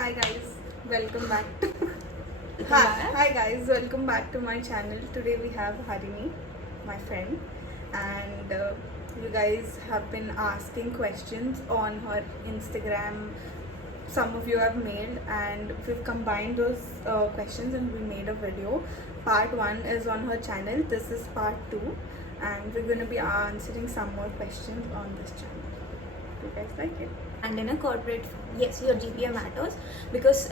Hi guys, welcome back. Hi guys, welcome back to my channel. Today we have Harini, my friend, and you guys have been asking questions on her Instagram. Some of you have mailed, and we've combined those questions and we made a video. Part 1 is on her channel. This is part 2, and we're going to be answering some more questions on this channel. Do you guys like it? And in a corporate, yes, your GPA matters because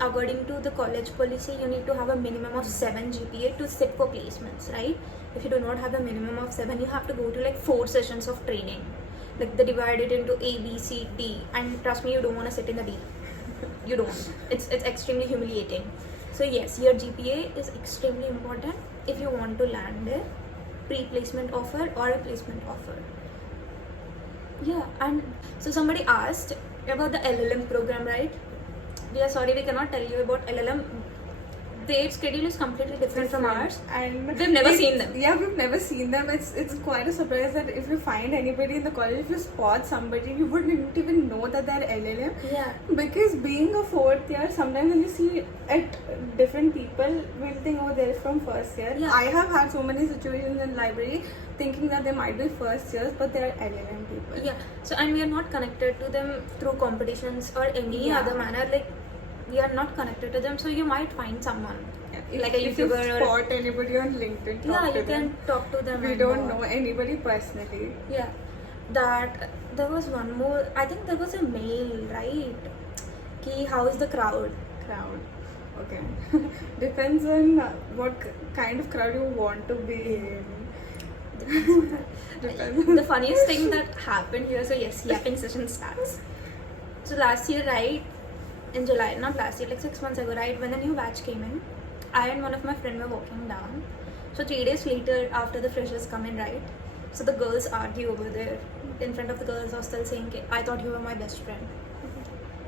according to the college policy, you need to have a minimum of 7 GPA to sit for placements, right? If you do not have a minimum of 7, you have to go to like 4 sessions of training. Like they divide it into A, B, C, D, and trust me, you don't want to sit in the D. You don't. It's extremely humiliating. So yes, your GPA is extremely important if you want to land a pre-placement offer or a placement offer. Yeah, and so somebody asked about the LLM program, right? We are sorry, we cannot tell you about LLM. Their schedule is completely different from ours, and we've never seen them. Yeah, we've never seen them. It's quite a surprise that if you find anybody in the college, if you spot somebody, you wouldn't even know that they're LLM. Yeah. Because being a fourth year, sometimes when you see at different people, we'll think, oh, they're from first year. Yeah. I have had so many situations in library thinking that they might be first years, but they're LLM people. Yeah. So and we are not connected to them through competitions or any other manner. Like we are not connected to them, so you might find someone like a if you YouTuber spot anybody on LinkedIn, talk to you can talk to them. We don't know anybody personally. Yeah, that there was one more. I think there was a mail, right? Ki how is the crowd? Okay. Depends on what kind of crowd you want to be in. The funniest thing that happened here, so yes, yapping session starts. So last year, right, in July, not last year, like 6 months ago, right, when the new batch came in, I and one of my friends were walking down. So 3 days later, after the freshers come in, right, so the girls argue over there in front of the girls' hostel saying, I thought you were my best friend.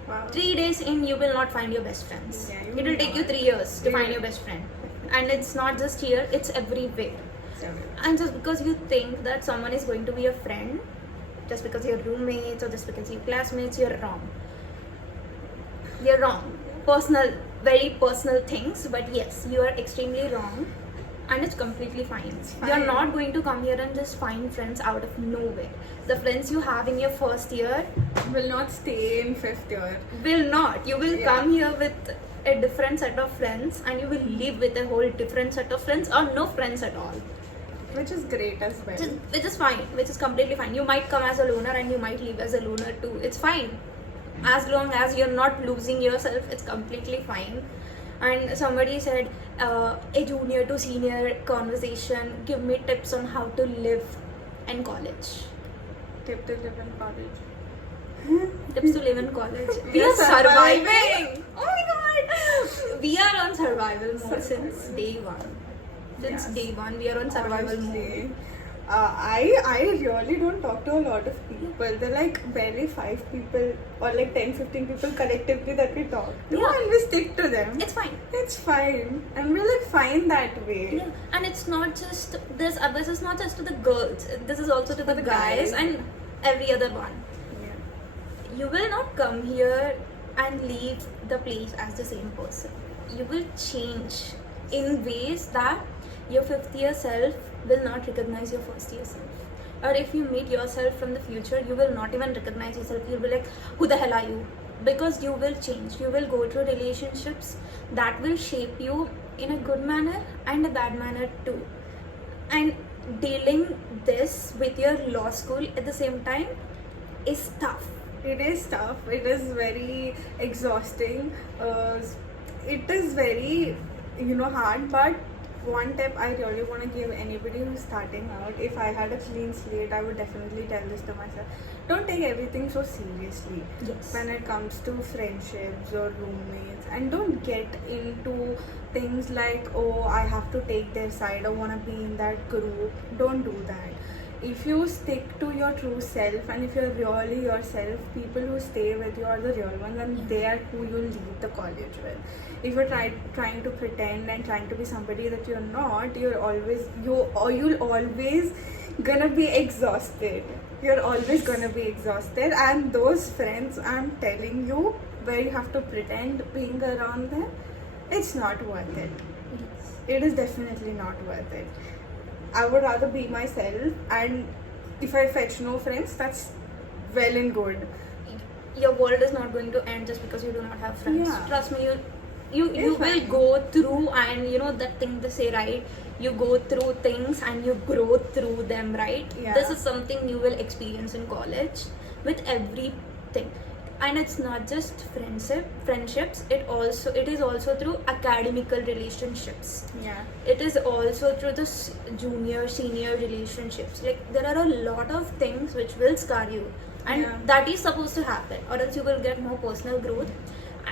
Wow. 3 days in, you will not find your best friends. Yeah, it will take you 3 years to find your best friend. And it's not just here, it's everywhere. And just because you think that someone is going to be your friend, just because you're roommates or just because you're classmates, you're wrong. You're wrong. Very personal things, but yes, you are extremely wrong. And it's completely fine. You're not going to come here and just find friends out of nowhere. The friends you have in your first year will not stay in 5th year. Will not. You will come here with a different set of friends and you will live with a whole different set of friends or no friends at all. Which is great as well. Which is fine. Which is completely fine. You might come as a loner and you might leave as a loner too. It's fine. As long as you're not losing yourself, it's completely fine. And somebody said, a junior to senior conversation, give me tips on how to live in college. Tip to live in college. Tips to live in college. We are surviving. Oh my god. We are on survival mode since day one. Day one, we are on survival mode. I really don't talk to a lot of people. They're like barely 5 people or like 10-15 people collectively that we talk to, and we stick to them. It's fine. It's fine, and we're like fine that way. Yeah, and it's not just this. This is not just to the girls. This is also to the guys and every other one. Yeah. You will not come here and leave the place as the same person. You will change in ways that your 5th year self will not recognize your first year self. Or if you meet yourself from the future, you will not even recognize yourself. You'll be like, who the hell are you? Because you will change. You will go through relationships that will shape you in a good manner and a bad manner too. And dealing this with your law school at the same time is tough. It is tough. It is very exhausting. It is very, hard, but one tip I really want to give anybody who's starting out, if I had a clean slate, I would definitely tell this to myself. Don't take everything so seriously when it comes to friendships or roommates, and don't get into things like, oh, I have to take their side, I want to be in that group. Don't do that. If you stick to your true self and if you're really yourself, people who stay with you are the real ones, and they are who you'll leave the college with. If you're trying to pretend and trying to be somebody that you're not, you'll always gonna be exhausted. You're always gonna be exhausted, and those friends, I'm telling you, where you have to pretend being around them, it's not worth it. Yes. It is definitely not worth it. I would rather be myself, and if I fetch no friends, that's well and good. Your world is not going to end just because you do not have friends. Yeah. Trust me, you will fine. go through, and you know that thing they say, right? You go through things and you grow through them, right? Yeah. This is something you will experience in college with everything. And it's not just friendships, it is also through academical relationships. Yeah. It is also through the junior senior relationships. Like there are a lot of things which will scar you, and Yeah. that is supposed to happen, or else you will get more personal growth.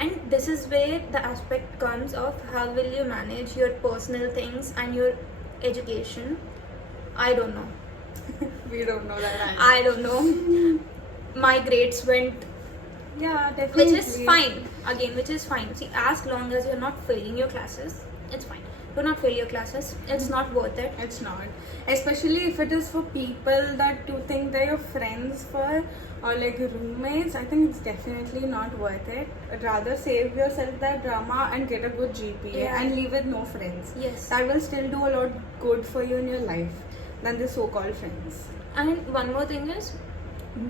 And this is where the aspect comes of how will you manage your personal things and your education. I don't know. We don't know that answer. I don't know. My grades went, Yeah, definitely. which is fine. Again, which is fine. See, as long as you're not failing your classes, it's fine. Do not fail your classes. It's not worth it. It's not. Especially if it is for people that you think they're your friends for, or like roommates, I think it's definitely not worth it. Rather save yourself that drama and get a good GPA Yeah. and leave with no friends. Yes. That will still do a lot good for you in your life than the so-called friends. And one more thing is,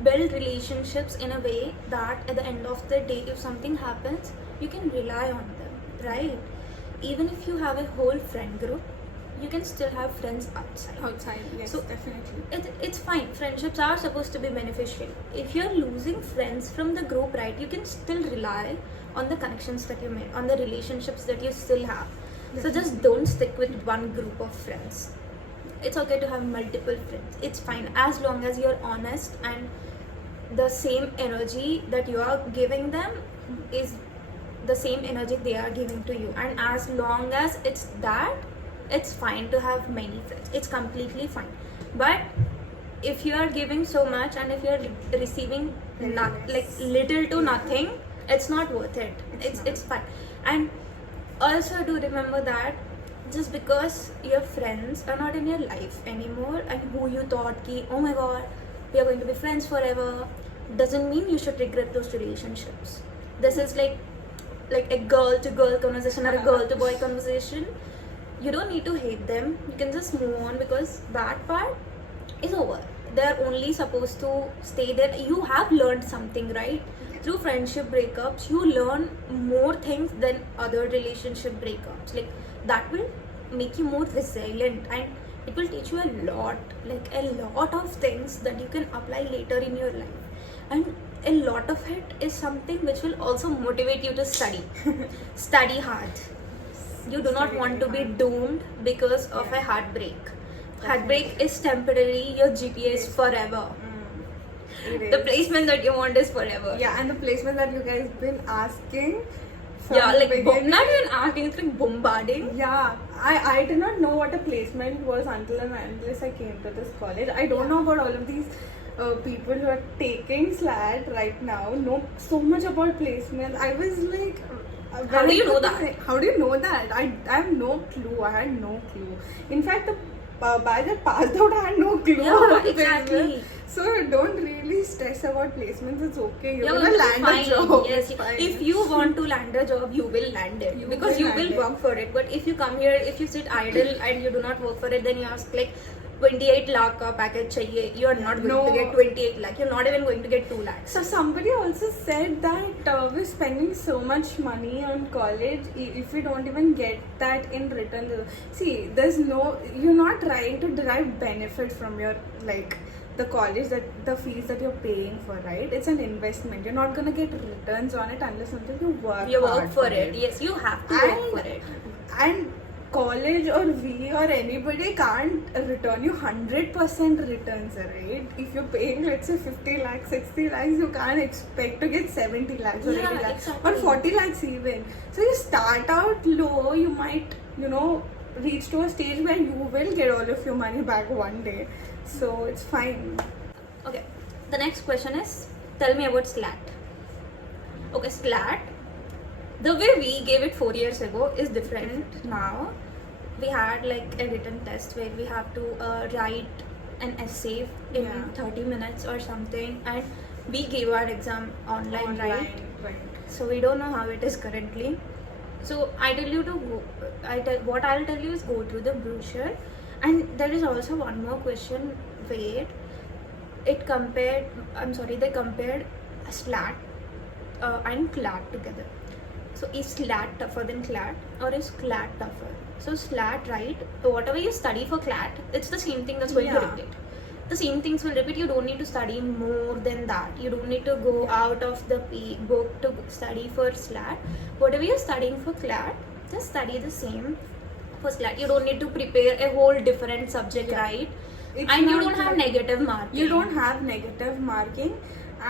build relationships in a way that at the end of the day, if something happens, you can rely on them, right? Even if you have a whole friend group, you can still have friends outside. Outside, yes, So, definitely. It's fine. Friendships are supposed to be beneficial. If you're losing friends from the group, right, you can still rely on the connections that you made, on the relationships that you still have. So just don't stick with one group of friends. It's okay to have multiple friends. It's fine as long as you're honest and the same energy that you are giving them is the same energy they are giving to you. And as long as it's that, it's fine to have many friends. It's completely fine. But if you are giving so much and if you are receiving like little to nothing, it's not worth it. It's fine. And also do remember that just because your friends are not in your life anymore and who you thought ki, oh my god, we are going to be friends forever, doesn't mean you should regret those relationships. This is like a girl to girl conversation or a girl to boy conversation. You don't need to hate them. You can just move on because that part is over. They're only supposed to stay there. You have learned something, right? Through friendship breakups, you learn more things than other relationship breakups. Like that will make you more resilient and it will teach you a lot of things that you can apply later in your life. And a lot of it is something which will also motivate you to study. Study hard. You do not Study want to very be hard. doomed because of a heartbreak. Heartbreak is temporary, your GPA is forever. It The is. placement that you want is forever. Yeah, and the placement that you guys been asking. from Yeah, the like beginning. not even asking, it's like bombarding. Yeah, I did not know what a placement was unless I came to this college. I don't know about all of these people who are taking SLAT right now know so much about placement. I was like, How do you know that? How do you know that? I have no clue. I had no clue. In fact, the by the passed out, I had no clue. Yeah, about exactly. placement. So don't really stress about placements. It's okay. You're Yeah, gonna it's land fine. a job. Yes, It's fine. if you want to land a job, you will land it because will you land will it. work for it. But if you come here, if you sit idle and you do not work for it, then you ask like 28 lakh ka package chahiye. You are not going to get 28 lakh. You're not even going to get 2 lakhs. So somebody also said that we're spending so much money on college if we don't even get that in return. See, you're not trying to derive benefit from your the college, that the fees that you're paying for, right? It's an investment. You're not gonna get returns on it unless until you work. You hard work for it. Yes, you have to work for it. And college or we or anybody can't return you 100% returns, right? If you're paying, let's say 50 lakhs, 60 lakhs, you can't expect to get 70 lakhs or 80 Yeah, lakhs exactly. or 40 lakhs even. So you start out low, you might, reach to a stage where you will get all of your money back one day. So it's fine. Okay, the next question is, tell me about SLAT. Okay, SLAT, the way we gave it 4 years ago is different now. We had like a written test where we have to write an essay in Yeah. 30 minutes or something, and we gave our exam online, right? Right. so we don't know how it is currently. So I tell you to go. What I'll tell you is go through the brochure, and there is also one more question. Wait, it compared. I'm sorry, they compared SLAT and CLAT together. So is SLAT tougher than CLAT, or is CLAT tougher? So SLAT, right? Whatever you study for CLAT, it's the same thing that's going to Yeah. repeat. The same things will repeat. You don't need to study more than that. You don't need to go out of the book to study for SLAT. Whatever you're studying for CLAT, just study the same for SLAT. You don't need to prepare a whole different subject, Yeah. right? It's And you not don't have like- negative marking. You don't have negative marking,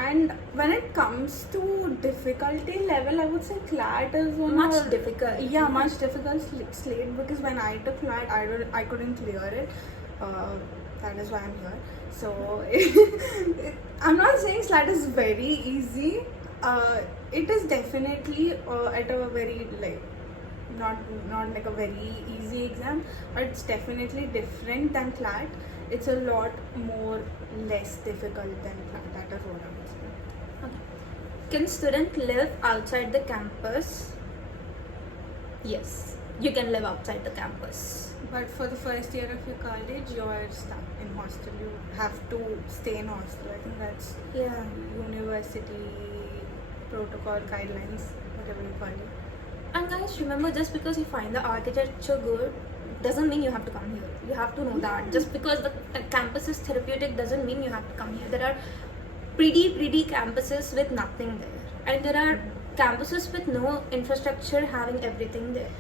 and when it comes to difficulty level, I would say CLAT is one much of- difficult. Yeah, much difficult slate, because when I took CLAT, I couldn't clear it. That is why I'm here. So I'm not saying SLAT is very easy. It is definitely at a very not like a very easy exam, but it's definitely different than CLAT. It's a lot more less difficult than CLAT. That is what I would say. Okay. Can student live outside the campus? Yes, you can live outside the campus. But for the first year of your college, you're stuck in hostel. You have to stay in hostel. I think that's Yeah. university protocol guidelines, whatever you call it. And guys, remember, just because you find the architecture good doesn't mean you have to come here. You have to know that. Just because the campus is therapeutic doesn't mean you have to come here. There are pretty campuses with nothing there, and there are campuses with no infrastructure having everything there.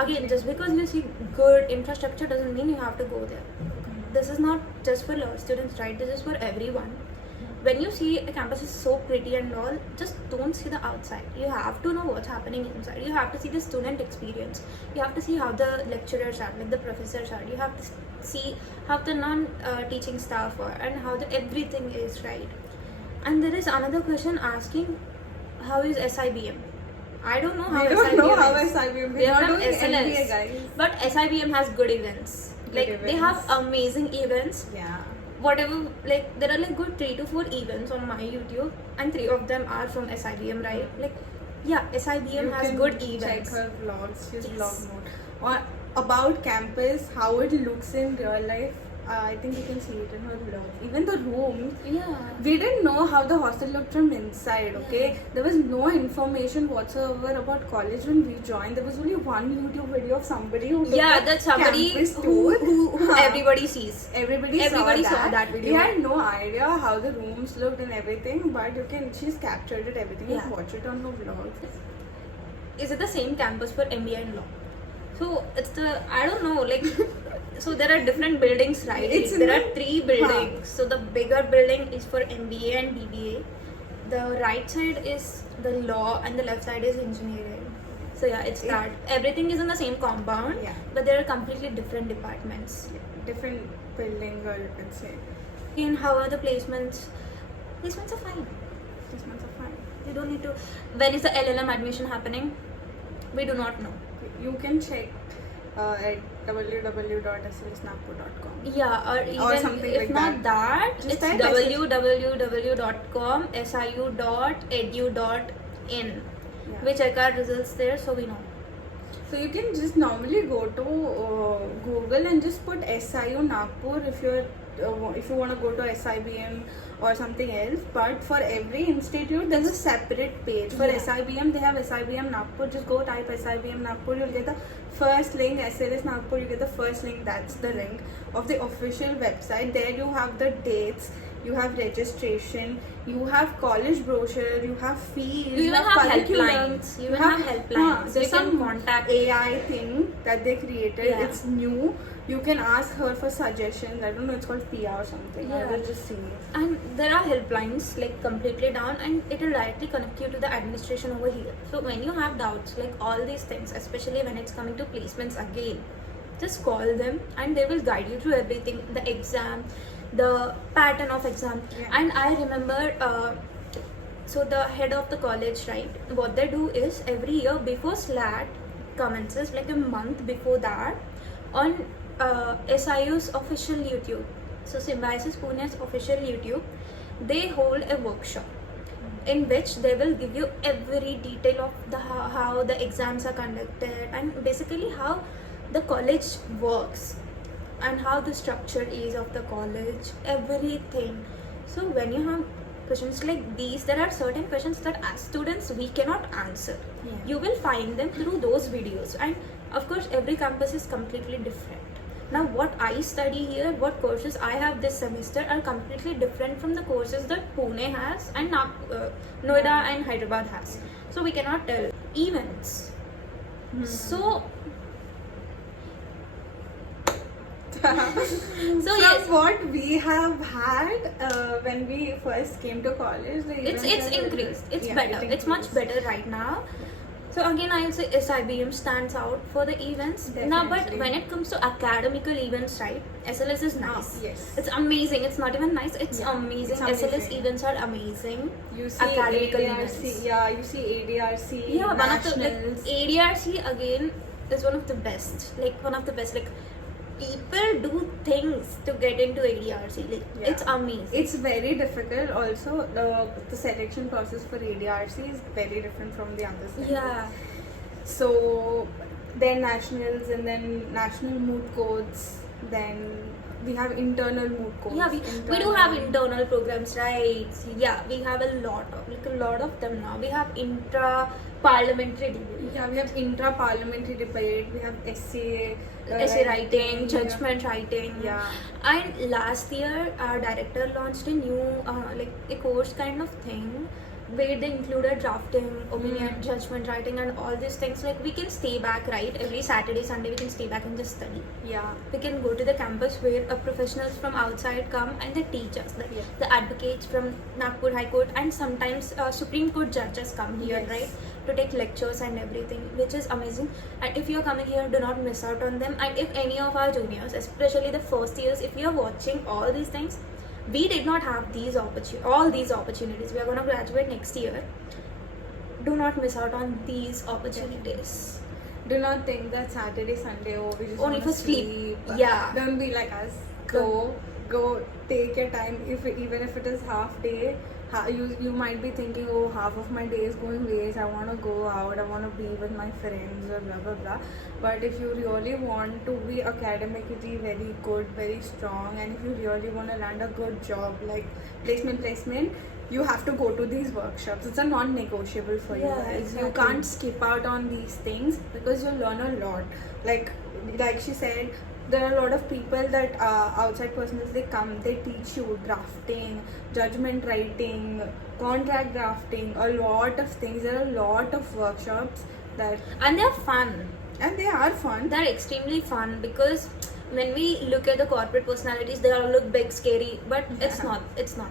Again, just because you see good infrastructure doesn't mean you have to go there. This is not just for law students, right? This is for everyone. When you see a campus is so pretty and all, just don't see the outside. You have to know what's happening inside. You have to see the student experience. You have to see how the lecturers are, like the professors are. You have to see how the non-teaching staff are, and how the everything is, right? And there is another question asking, how is SIBM? I don't know how We don't SIBM know how is. SIBM. They are not from doing SLS. MBA, guys. But SIBM has good events. Good They have events. amazing events. Yeah. Whatever, there are good 3 to 4 events on my YouTube, and 3 of them are from SIBM, right? SIBM You has can good check events. her vlogs. She's Yes. vlog mode. Or about campus, how it looks in real life. I think you can see it in her vlog. Even the rooms. Yeah. We didn't know how the hostel looked from inside, okay? Yeah. There was no information whatsoever about college when we joined. There was only one YouTube video of somebody who took Yeah, a that's somebody campus who tour. everybody sees. Everybody saw that video. We had no idea how the rooms looked and everything, but she's captured it, everything. You Yeah. can watch it on her vlogs. Is it the same campus for MBA and law? So it's I don't know, so there are different buildings, right? There are 3 buildings. So the bigger building is for MBA and BBA. The right side is the law and the left side is engineering. So yeah, it's that. Everything is in the same compound, Yeah. but there are completely different departments. Different buildings, or you can say. And how are the placements? Placements are fine. This months are fine. You don't need to. When is the LLM admission happening? We do not know. You can check at www.slsnagpur.com. Yeah, or even something if like not that, Just it's type www.com siu.edu.in. Yeah. We check our results there, so we know. So you can just normally go to Google and just put SIU Nagpur if you want to go to SIBM or something else. But for every institute, there's a separate page. For Yeah. SIBM, they have SIBM Nagpur. Just go type SIBM Nagpur. You'll get the first link. SLS Nagpur. You get the first link. That's the link of the official website. There you have the dates. You have registration. You have college brochure. You have fees. You even have curriculum. helplines. You even have helplines. There's You can some contact AI thing that they created. Yeah. It's new. You can ask her for suggestions. I don't know. It's called PR or something. I Yeah. will just see it. And there are helplines completely down, and it will directly connect you to the administration over here. So when you have doubts, all these things, especially when it's coming to placements again, just call them and they will guide you through everything, the exam, the pattern of exam. Yeah. And I remember, so the head of the college, right, what they do is every year before SLAT commences, a month before that, on SIU's official YouTube, so Symbiosis Pune's official YouTube, they hold a workshop. in which they will give you every detail of the how the exams are conducted and basically how the college works and how the structure is of the college, everything. So when you have questions like these, there are certain questions that as students we cannot answer. Yeah. You will find them through those videos, and of course every campus is completely different. Now what I study here, what courses I have this semester are completely different from the courses that Pune has and Noida and Hyderabad has. So we cannot tell. Events. So From yes, what we have had when we first came to college, the it's events are- increased. It's yeah, better. it It's much increased. better right now. So again, I'll say SIBM stands out for the events. Now, but Definitely. when it comes to academical events, right? SLS is nice. Yes. It's amazing. It's not even nice. It's Yeah, amazing. it's amazing. SLS events are amazing. You see Academical ADRC, events. yeah, you see ADRC, Yeah, one of the nationals. ADRC again is one of the best. Like one of the best. Like people do things to get into ADRC. Like Yeah. it's amazing. It's very difficult. Also, the selection process for ADRC is very different from the other centers. Yeah. So then nationals and then national mood codes. Then we have internal mood codes. Yeah, we do have internal programs, right? Yeah, we have a lot of them now. We have intra parliamentary debate, Yeah, we have intra-parliamentary debate. We have essay writing, judgment writing. Yeah. And last year, our director launched a new like a course kind of thing where they included drafting, opinion, judgment writing, and all these things. Like we can stay back, right? Every Saturday, Sunday, we can stay back and just study. Yeah. We can go to the campus where professionals from outside come and they teach us. The advocates from Nagpur High Court and sometimes Supreme Court judges come here, Yes. right? To take lectures and everything, which is amazing. And if you're coming here, do not miss out on them. And if any of our juniors, especially the first years, if you're watching all these things, we did not have all these opportunities. We are going to graduate next year. Do not miss out on these opportunities. Do not think that Saturday, Sunday, oh, we just Only wanna for sleep. Yeah. Don't be like us. Go, take your time. Even if it is half day, you might be thinking, oh, half of my day is going waste. I want to go out. I want to be with my friends or blah blah blah. But if you really want to be academically very good, very strong, and if you really want to land a good job like placement, you have to go to these workshops. It's a non-negotiable for you Yeah, guys. exactly. You can't skip out on these things because you'll learn a lot. Like she said, there are a lot of people that outside personals, they come, they teach you drafting, judgment writing, contract drafting, a lot of things. There are a lot of workshops that, And they're fun. and they are fun. They're extremely fun because when we look at the corporate personalities, they all look big, scary, but it's Yeah. not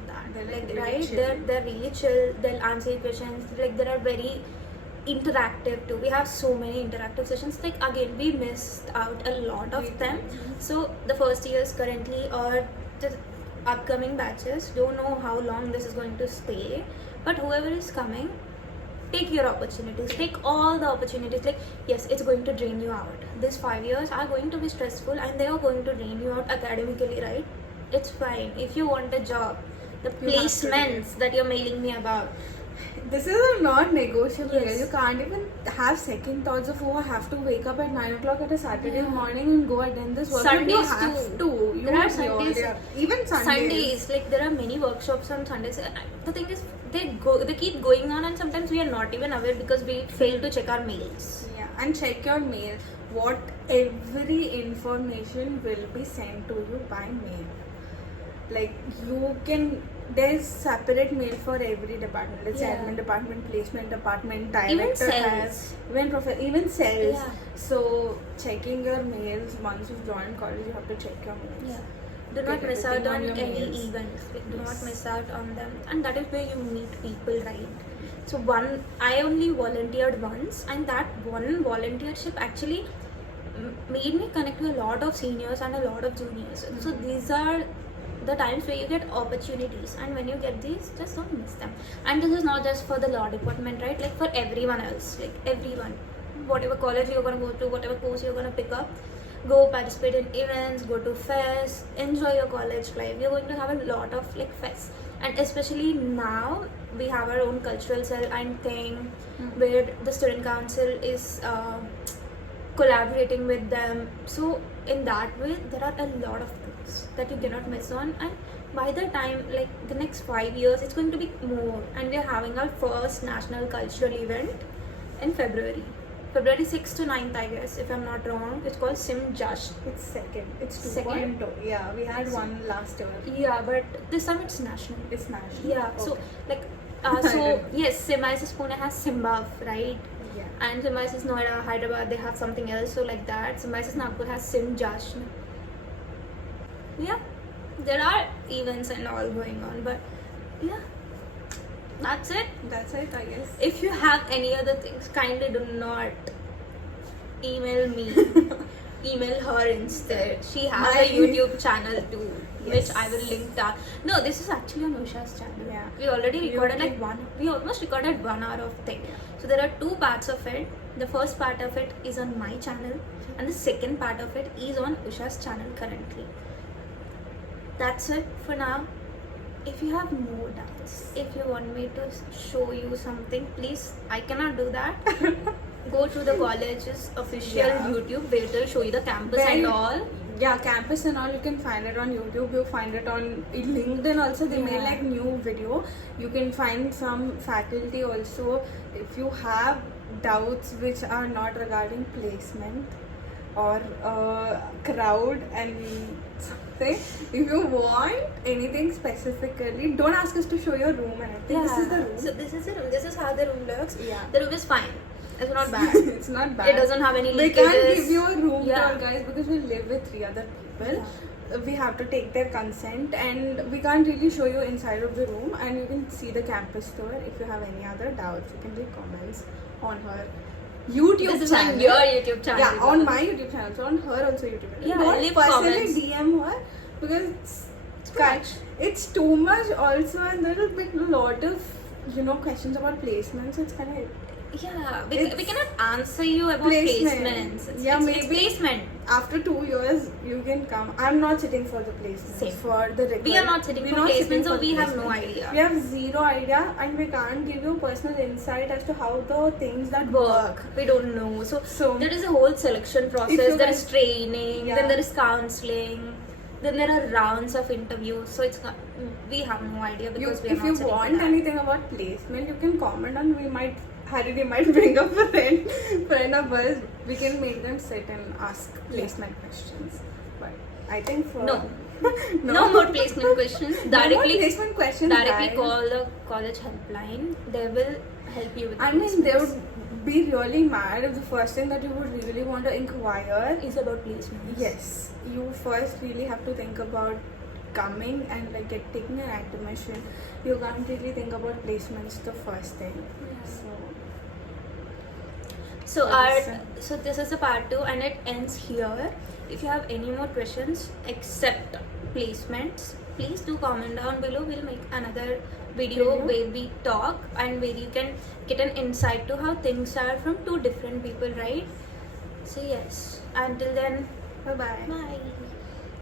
that. They're Like really right, chill. they're really chill. They'll answer your questions. Like they are very interactive too. We have so many interactive sessions. Like again, we missed out a lot of them. So the first years currently or the upcoming batches don't know how long this is going to stay. But whoever is coming, take your opportunities. Take all the opportunities. Like yes, it's going to drain you out. These 5 years are going to be stressful and they are going to drain you out academically, right? It's fine. If you want a job, the You have to do placements that you're mailing me about. This is a non-negotiable. Yes. You can't even have second thoughts of, oh, I have to wake up at 9 o'clock at a Saturday Yeah. morning and go attend this workshop. Sundays You have too. to. You There are will Sundays. Even Sundays. Like there are many workshops on Sundays. The thing is, they keep going on, and sometimes we are not even aware because we fail to check our mails. Yeah, and check your mail. What every information will be sent to you by mail. Like you can, there's separate mail for every department. Let's say Yeah. admin department, placement department, Even director cells. has, even cells. Yeah. So checking your mails once you've joined college, you have to check your mails. Yeah. Do Get not miss out everything on on your any mails. events. Like, do Yes. not miss out on them, and that is where you meet people, right? So I only volunteered once, and that one volunteership actually made me connect to a lot of seniors and a lot of juniors. So these are the times where you get opportunities, and when you get these, just don't miss them. And this is not just for the law department, right? Like for everyone else, like everyone, whatever college you're gonna go to, whatever course you're gonna pick up, go participate in events, go to fests, enjoy your college life. You're going to have a lot of like fests, and especially now we have our own cultural cell and thing where the student council is collaborating with them. So in that way, there are a lot of things that you cannot miss on, and by the time like the next 5 years, it's going to be more. And we're having our first national cultural event in February 6th to 9th, I guess, if I'm not wrong. It's called Symbiosis. It's second. It's Second? 2.0. Yeah, we had one last year. Yeah, but this time it's national. It's national. Yeah, Okay. so like so yes, Symbiosis Pune has Symbaf, right? Yeah. And Symbiosis Noida, Hyderabad, they have something else. So like that, Symbiosis Nagpur has Symbiosis. Yeah, there are events and all going on, but yeah, that's it. That's it, I guess. If you have any other things, kindly do not email me. Email her instead. She has a YouTube channel too, Yes. which I will link down. No, this is actually on Usha's channel. Yeah. We already recorded YouTube. we almost recorded 1 hour of thing. So there are 2 parts of it. The first part of it is on my channel, and the second part of it is on Usha's channel currently. That's it for now. If you have more doubts, if you want me to show you something, please, I cannot do that. Go to the college's official Yeah. YouTube where they'll show you the campus Well, and all. Yeah, campus and all, you can find it on YouTube. You find it on LinkedIn also. They made Yeah. like new video. You can find some faculty also. If you have doubts which are not regarding placement or crowd and something, if you want anything specifically, don't ask us to show your room and everything. This is the room. So this is the room. This is how the room looks. Yeah. The room is fine. It's not bad. It's not bad. It doesn't have any We leakages. can't give you a room Yeah. tour, guys, because we live with 3 other people. We have to take their consent, and we can't really show you inside of the room. And you can see the campus tour. If you have any other doubts, you can leave comments on her YouTube This is channel. on your YouTube channel. Yeah, on my YouTube channel. So on her also YouTube channel. Yeah, Don't leave personally comments. DM her because it's too much also, and there will be a lot of questions about placements. It's kind of Yeah, we It's cannot answer you about placement. placements. Yeah, it's maybe placement. after 2 years you can come. I'm not sitting for the placements. Same. For the rigor. We are not sitting We're for not placements, sitting so for we the have no placements. idea. We have zero idea, and we can't give you personal insight as to how the things that Work. We don't know. So So- there is a whole selection If process. you There guys- is training. Yeah. Then there is counseling. Then there are rounds of interviews. So it's not, we have no idea because we are if not you sitting for want that. anything about placement, you can comment, and Harini might bring a friend of us. We can make them sit and ask placement questions. But I think for No. No more placement questions. No more Directly placement questions. directly guys. call the college helpline. They will help you with the I mean, they placements. would be really mad if the first thing that you would really want to inquire. Is about placements. Yes, you first really have to think about coming and like taking an admission. You can't really think about placements the first thing. So Yes. so this is the part 2 and it ends here. If you have any more questions except placements, please do comment down below. We'll make another video where we talk and where you can get an insight to how things are from 2 different people, right? So yes, until then, Bye bye. bye.